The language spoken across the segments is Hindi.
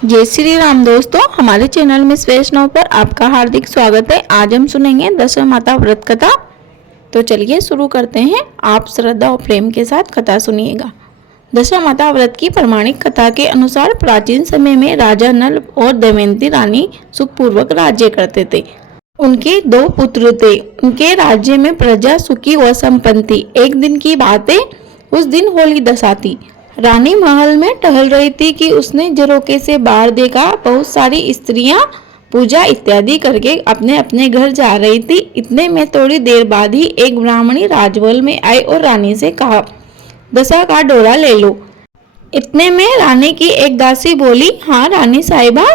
जय श्री राम दोस्तों, हमारे चैनल मिस वैष्णव पर आपका हार्दिक स्वागत है। आज हम सुनेंगे दशा माता व्रत कथा। तो चलिए शुरू करते हैं। आप श्रद्धा और प्रेम के साथ कथा सुनिएगा। दशा माता व्रत की प्रमाणिक कथा के अनुसार प्राचीन समय में राजा नल और दमयंती रानी सुखपूर्वक राज्य करते थे। उनके 2 पुत्र थे। उनके राज्य में प्रजा सुखी व संपन्न थी। एक दिन की बात है, उस दिन होली दशा थी। रानी महल में टहल रही थी कि उसने झरोखे से बाहर देखा। बहुत सारी स्त्रियां पूजा इत्यादि करके अपने अपने घर जा रही थी। इतने में थोड़ी देर बाद ही एक ब्राह्मणी राजमहल में आई और रानी से कहा, दशा का डोरा ले लो। इतने में रानी की एक दासी बोली, हाँ रानी साहिबा,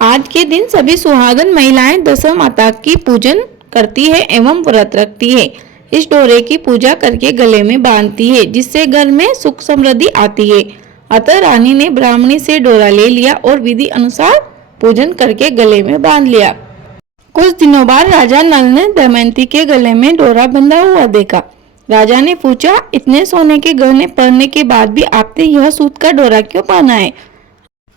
आज के दिन सभी सुहागन महिलाएं दशा माता की पूजन करती है एवं व्रत रखती है। इस डोरे की पूजा करके गले में बांधती है, जिससे घर में सुख समृद्धि आती है। अतः रानी ने ब्राह्मणी से डोरा ले लिया और विधि अनुसार पूजन करके गले में बांध लिया। कुछ दिनों बाद राजा नल ने दमयंती के गले में डोरा बंधा हुआ देखा। राजा ने पूछा, इतने सोने के गहने पहनने के बाद भी आपने यह सूत का डोरा क्यों पहना है?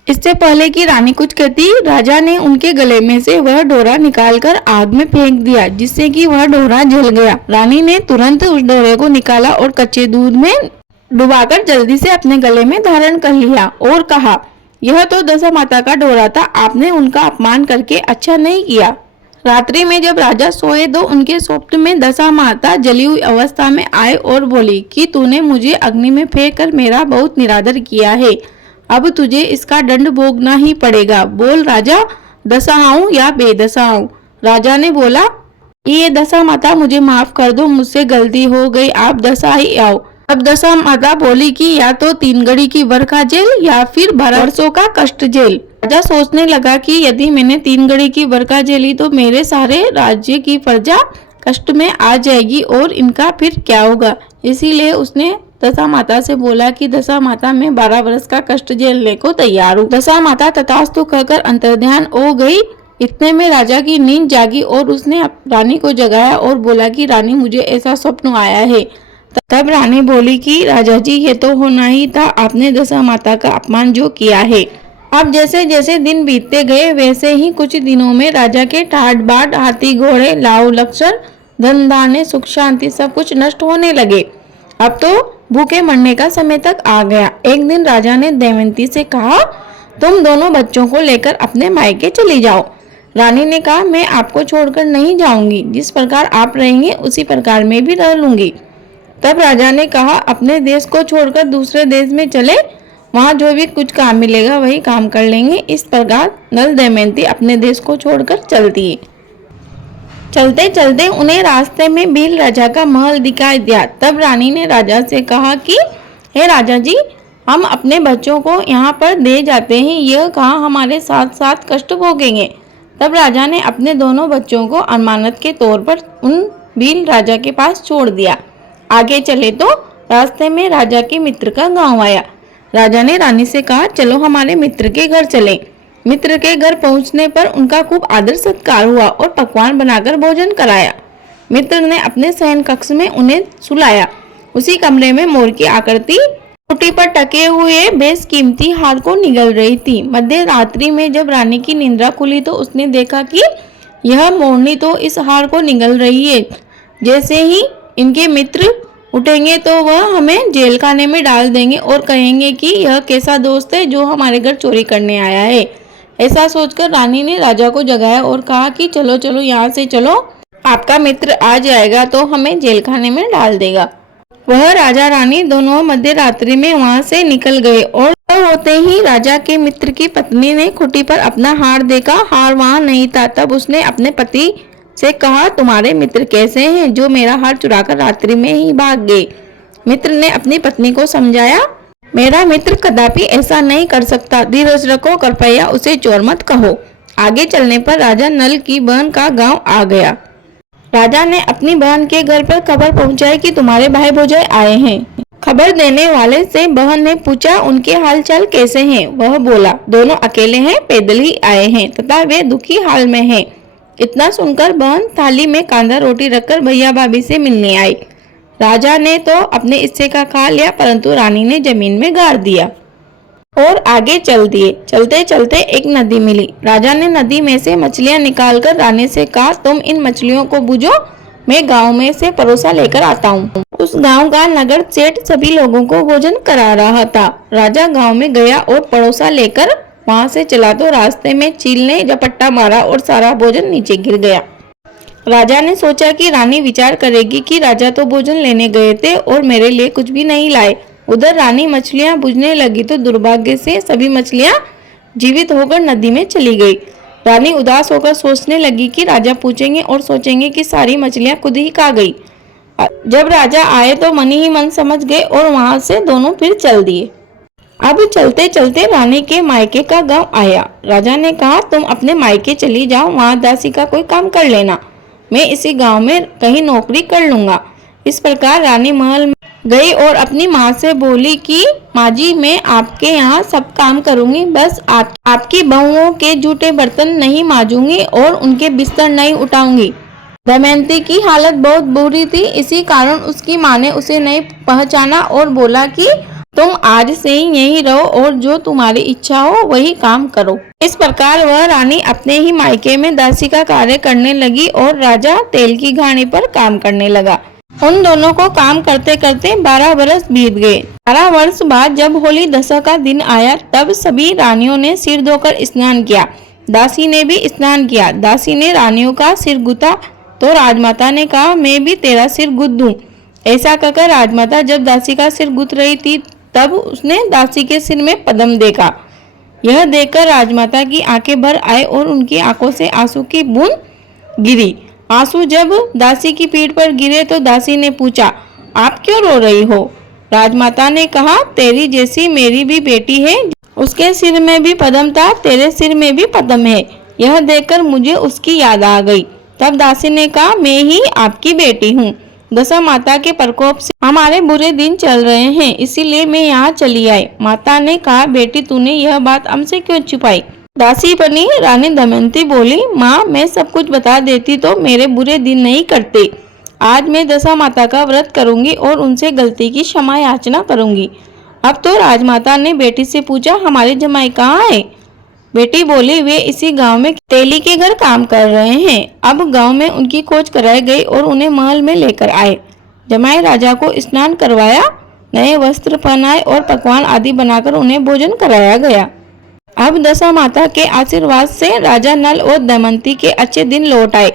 इससे पहले कि रानी कुछ कहती, राजा ने उनके गले में से वह डोरा निकालकर आग में फेंक दिया, जिससे कि वह डोरा जल गया। रानी ने तुरंत उस डोरे को निकाला और कच्चे दूध में डुबाकर जल्दी से अपने गले में धारण कर लिया और कहा, यह तो दशा माता का डोरा था, आपने उनका अपमान करके अच्छा नहीं किया। रात्रि में जब राजा सोए तो उनके स्वप्न में दशा माता जली हुई अवस्था में आए और बोली कि तूने मुझे अग्नि में फेंक कर मेरा बहुत निरादर किया है, अब तुझे इसका दंड भोगना ही पड़ेगा। बोल राजा, दशा आऊं या बेदशा आऊं? राजा ने बोला, ये दशा माता मुझे माफ कर दो, मुझसे गलती हो गई, आप दशा ही आओ। अब दशा माता बोली कि या तो 3 घड़ी की वर का जेल या फिर 12 वर्षों का कष्ट जेल। राजा सोचने लगा कि यदि मैंने 3 घड़ी की वर का जेल ली तो मेरे सारे राज्य की प्रजा कष्ट में आ जाएगी और इनका फिर क्या होगा। इसीलिए उसने दशा माता से बोला कि दशा माता मैं 12 वर्ष का कष्ट झेलने को तैयार हूँ। दशा माता तथास्तु कहकर अंतर्ध्यान हो गई। इतने में राजा की नींद जागी और उसने रानी को जगाया और बोला कि रानी, मुझे ऐसा स्वप्न आया है। तब रानी बोली कि राजा जी, ये तो होना ही था, आपने दशा माता का अपमान जो किया है। अब जैसे जैसे दिन बीतते गए वैसे ही कुछ दिनों में राजा के ठाट बाट, हाथी घोड़े, लाव लक्षण, धन धान्य, सुख शांति सब कुछ नष्ट होने लगे। अब तो भूखे मरने का समय तक आ गया। एक दिन राजा ने दमयंती से कहा, तुम दोनों बच्चों को लेकर अपने मायके चली जाओ। रानी ने कहा, मैं आपको छोड़कर नहीं जाऊंगी, जिस प्रकार आप रहेंगे उसी प्रकार मैं भी रह लूंगी। तब राजा ने कहा, अपने देश को छोड़कर दूसरे देश में चले, वहां जो भी कुछ काम मिलेगा वही काम कर लेंगे। इस प्रकार नल दमयंती अपने देश को छोड़कर चलती है। चलते चलते उन्हें रास्ते में भील राजा का महल दिखाई दिया। तब रानी ने राजा से कहा कि हे राजा जी, हम अपने बच्चों को यहाँ पर दे जाते हैं, यह कहाँ हमारे साथ साथ कष्ट भोगेंगे। तब राजा ने अपने दोनों बच्चों को अमानत के तौर पर उन भील राजा के पास छोड़ दिया। आगे चले तो रास्ते में राजा के मित्र का गाँव आया। राजा ने रानी से कहा, चलो हमारे मित्र के घर चलें। मित्र के घर पहुंचने पर उनका खूब आदर सत्कार हुआ और पकवान बनाकर भोजन कराया। मित्र ने अपने शयन कक्ष में उन्हें सुलाया। उसी कमरे में मोर की आकृति खूंटी पर टके हुए बेशकीमती हार को निगल रही थी। मध्य रात्रि में जब रानी की निंद्रा खुली तो उसने देखा कि यह मोरनी तो इस हार को निगल रही है। जैसे ही इनके मित्र उठेंगे तो वह हमें जेल खाने में डाल देंगे और कहेंगे कि यह कैसा दोस्त है जो हमारे घर चोरी करने आया है। ऐसा सोचकर रानी ने राजा को जगाया और कहा कि चलो चलो, यहाँ से चलो, आपका मित्र आ जाएगा तो हमें जेल खाने में डाल देगा। वह राजा रानी दोनों मध्य रात्रि में वहां से निकल गए और होते ही राजा के मित्र की पत्नी ने खूंटी पर अपना हार देखा। हार वहां नहीं था। तब उसने अपने पति से कहा, तुम्हारे मित्र कैसे हैं जो मेरा हार चुराकर रात्रि में ही भाग गए। मित्र ने अपनी पत्नी को समझाया, मेरा मित्र कदापि ऐसा नहीं कर सकता, धीरज रखो, कृपया उसे चोर मत कहो। आगे चलने पर राजा नल की बहन का गांव आ गया। राजा ने अपनी बहन के घर पर खबर पहुंचाई कि तुम्हारे भाई भौजाई आए हैं। खबर देने वाले से बहन ने पूछा, उनके हालचाल कैसे हैं? वह बोला, दोनों अकेले हैं, पैदल ही आए हैं तथा वे दुखी हाल में हैं। इतना सुनकर बहन थाली में कांदा रोटी रखकर भैया भाभी से मिलने आई। राजा ने तो अपने हिस्से का खा लिया, परंतु रानी ने जमीन में गाड़ दिया। और आगे चल दिए। चलते चलते एक नदी मिली। राजा ने नदी में से मछलियां निकालकर रानी से कहा, तुम इन मछलियों को बूझो, मैं गांव में से परोसा लेकर आता हूँ। उस गांव का नगर सेठ सभी लोगों को भोजन करा रहा था। राजा गांव में गया और परोसा लेकर वहां से चला तो रास्ते में चील ने झपट्टा मारा और सारा भोजन नीचे गिर गया। राजा ने सोचा कि रानी विचार करेगी कि राजा तो भोजन लेने गए थे और मेरे लिए कुछ भी नहीं लाए। उधर रानी मछलियां बूझने लगी तो दुर्भाग्य से सभी मछलियां जीवित होकर नदी में चली गई। रानी उदास होकर सोचने लगी कि राजा पूछेंगे और सोचेंगे कि सारी मछलियां खुद ही खा गई। जब राजा आए तो मन ही मन समझ गए और वहां से दोनों फिर चल दिए। अब चलते चलते रानी के मायके का गांव आया। राजा ने कहा, तुम अपने मायके चली जाओ, वहां दासी का कोई काम कर लेना, मैं इसी गांव में कहीं नौकरी कर लूंगा। इस प्रकार रानी महल में गई और अपनी माँ से बोली कि माँ जी, मैं आपके यहाँ सब काम करूंगी, बस आपकी बहुओं के जूठे बर्तन नहीं मांजूंगी और उनके बिस्तर नहीं उठाऊंगी। दमयंती की हालत बहुत बुरी थी, इसी कारण उसकी माँ ने उसे नहीं पहचाना और बोला कि तुम आज से ही यहीं रहो और जो तुम्हारी इच्छा हो वही काम करो। इस प्रकार वह रानी अपने ही मायके में दासी का कार्य करने लगी और राजा तेल की घानी पर काम करने लगा। उन दोनों को काम करते करते 12 वर्ष बीत गए। 12 वर्ष बाद जब होली दशा का दिन आया तब सभी रानियों ने सिर धोकर स्नान किया। दासी ने भी स्नान किया। दासी ने रानियों का सिर गुथा तो राजमाता ने कहा, मैं भी तेरा सिर गुथ दूं। ऐसा कहकर राजमाता जब दासी का सिर गुथ रही थी तब उसने दासी के सिर में पद्म देखा। यह देखकर राजमाता की आंखें भर आए और उनकी आंखों से आंसू की बूंद गिरी। आंसू जब दासी की पीठ पर गिरे तो दासी ने पूछा, आप क्यों रो रही हो? राजमाता ने कहा, तेरी जैसी मेरी भी बेटी है, उसके सिर में भी पद्म था, तेरे सिर में भी पद्म है। यह देखकर मुझे उसकी याद आ गई। तब दासी ने कहा, मैं ही आपकी बेटी हूँ। दशा माता के प्रकोप से हमारे बुरे दिन चल रहे हैं, इसीलिए मैं यहाँ चली आई। माता ने कहा, बेटी तूने यह बात हमसे क्यों छुपाई? दासी बनी रानी दमयंती बोली, माँ मैं सब कुछ बता देती तो मेरे बुरे दिन नहीं करते। आज मैं दशा माता का व्रत करूंगी और उनसे गलती की क्षमा याचना करूंगी। अब तो राजमाता ने बेटी से पूछा, हमारे जमाई कहाँ है? बेटी बोली, वे इसी गांव में तेली के घर काम कर रहे हैं। अब गांव में उनकी खोज कराई गई और उन्हें महल में लेकर आए। जमाई राजा को स्नान करवाया, नए वस्त्र पहनाए और पकवान आदि बनाकर उन्हें भोजन कराया गया। अब दशा माता के आशीर्वाद से राजा नल और दमयंती के अच्छे दिन लौट आए।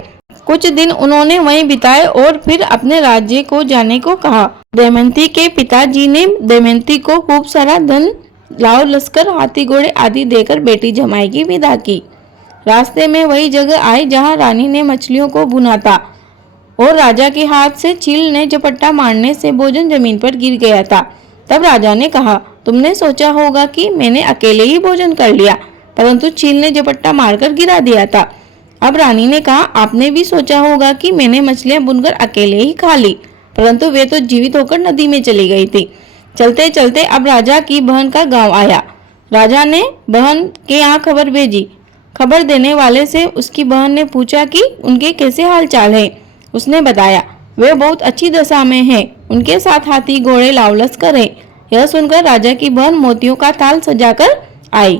कुछ दिन उन्होंने वहीं बिताए और फिर अपने राज्य को जाने को कहा। दमयंती के पिताजी ने दमयंती को खूब सारा धन, लाव लश्कर, हाथी घोड़े आदि देकर बेटी जमाई की विदा की। रास्ते में वही जगह आई जहां रानी ने मछलियों को भुना था और राजा के हाथ से चील ने झपट्टा मारने से भोजन जमीन पर गिर गया था। तब राजा ने कहा, तुमने सोचा होगा कि मैंने अकेले ही भोजन कर लिया, परंतु चील ने झपट्टा मारकर गिरा दिया था। अब रानी ने कहा, आपने भी सोचा होगा कि मैंने मछलियां बुनकर अकेले ही खा ली, परंतु वे तो जीवित होकर नदी में चली गई थी। चलते चलते अब राजा की बहन का गांव आया। राजा ने बहन के यहाँ खबर भेजी। खबर देने वाले से उसकी बहन ने पूछा कि उनके कैसे हाल चाल है। उसने बताया, वे बहुत अच्छी दशा में हैं, उनके साथ हाथी घोड़े लाव लश्कर है। यह सुनकर राजा की बहन मोतियों का थाल सजाकर आई।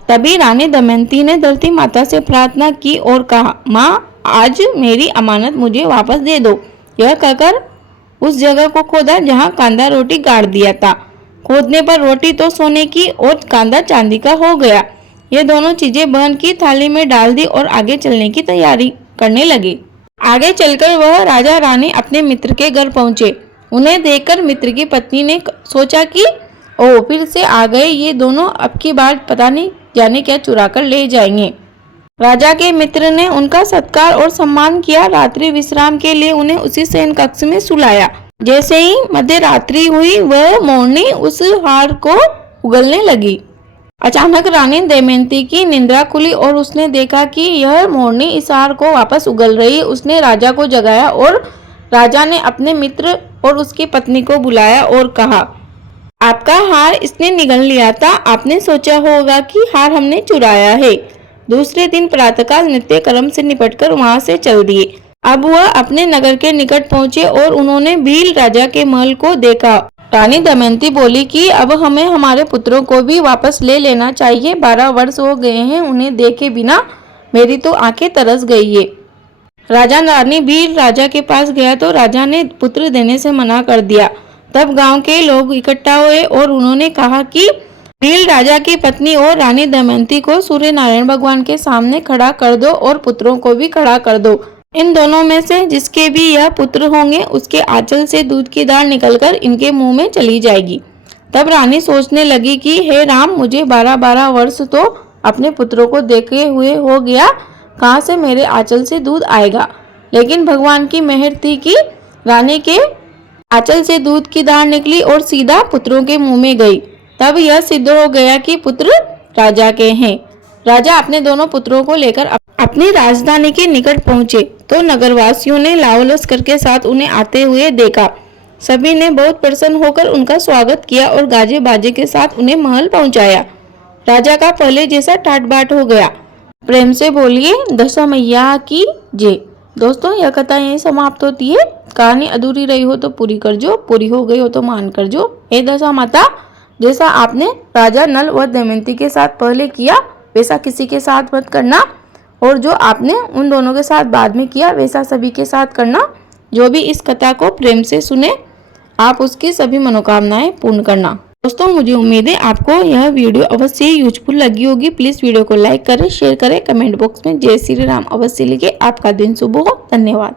तभी रानी दमयंती ने धरती माता से प्रार्थना की और कहा, माँ आज मेरी अमानत मुझे वापस दे दो। यह कहकर उस जगह को खोदा जहाँ कांदा रोटी गाड़ दिया था। खोदने पर रोटी तो सोने की और कांदा चांदी का हो गया। ये दोनों चीजें बहन की थाली में डाल दी और आगे चलने की तैयारी करने लगे। आगे चलकर वह राजा रानी अपने मित्र के घर पहुंचे। उन्हें देखकर मित्र की पत्नी ने सोचा कि ओ फिर से आ गए ये दोनों, अब की बार पता नहीं जाने क्या चुरा कर ले जाएंगे। राजा के मित्र ने उनका सत्कार और सम्मान किया। रात्रि विश्राम के लिए उन्हें उसी शयन कक्ष में सुलाया। जैसे ही मध्य रात्रि हुई वह मोरनी उस हार को उगलने लगी। अचानक रानी दमयंती की निंद्रा खुली और उसने देखा कि यह मोरनी इस हार को वापस उगल रही है। उसने राजा को जगाया और राजा ने अपने मित्र और उसकी पत्नी को बुलाया और कहा, आपका हार इसने निगल लिया था। आपने सोचा होगा कि हार हमने चुराया है। दूसरे दिन प्रातःकाल नित्य कर्म से निपटकर वहां से चल दिए। अब वह अपने नगर के निकट पहुंचे और उन्होंने भील राजा के महल को देखा। रानी दमयंती बोली कि अब हमें हमारे पुत्रों को भी वापस ले लेना चाहिए। 12 वर्ष हो गए हैं, उन्हें देखे बिना मेरी तो आंखें तरस गई है। राजा रानी भी राजा के पास गया तो राजा ने पुत्र देने से मना कर दिया। तब गांव के लोग इकट्ठा हुए और उन्होंने कहा कि भील राजा की पत्नी और रानी दमयंती को सूर्य नारायण भगवान के सामने खड़ा कर दो और पुत्रों को भी खड़ा कर दो। इन दोनों में से जिसके भी यह पुत्र होंगे उसके आंचल से दूध की धार निकलकर इनके मुंह में चली जाएगी। तब रानी सोचने लगी कि हे राम, मुझे 12-12 वर्ष तो अपने पुत्रों को देखे हुए हो गया, कहाँ से मेरे आंचल से दूध आएगा। लेकिन भगवान की मेहर थी कि रानी के आंचल से दूध की धार निकली और सीधा पुत्रों के मुंह में गई। तब यह सिद्ध हो गया कि पुत्र राजा के हैं। राजा अपने दोनों पुत्रों को लेकर अपनी राजधानी के निकट पहुंचे तो नगरवासियों ने लाव लश्कर के साथ उन्हें आते हुए देखा। सभी ने बहुत प्रसन्न होकर उनका स्वागत किया और गाजे बाजे के साथ उन्हें महल पहुंचाया। राजा का पहले जैसा ठाट बाट हो गया। प्रेम से बोलिए दशा मैया की जय। दोस्तों, यह कथा यहीं समाप्त होती है। कहानी अधूरी रही हो तो पूरी कर जो, पूरी हो गई हो तो मान कर जो। हे दशा माता, जैसा आपने राजा नल व दमयंती के साथ पहले किया वैसा किसी के साथ मत करना, और जो आपने उन दोनों के साथ बाद में किया वैसा सभी के साथ करना। जो भी इस कथा को प्रेम से सुने आप उसकी सभी मनोकामनाएं पूर्ण करना। दोस्तों, मुझे उम्मीद है आपको यह वीडियो अवश्य यूजफुल लगी होगी। प्लीज़ वीडियो को लाइक करें, शेयर करें, कमेंट बॉक्स में जय श्री राम अवश्य लिखें। आपका दिन शुभ हो। धन्यवाद।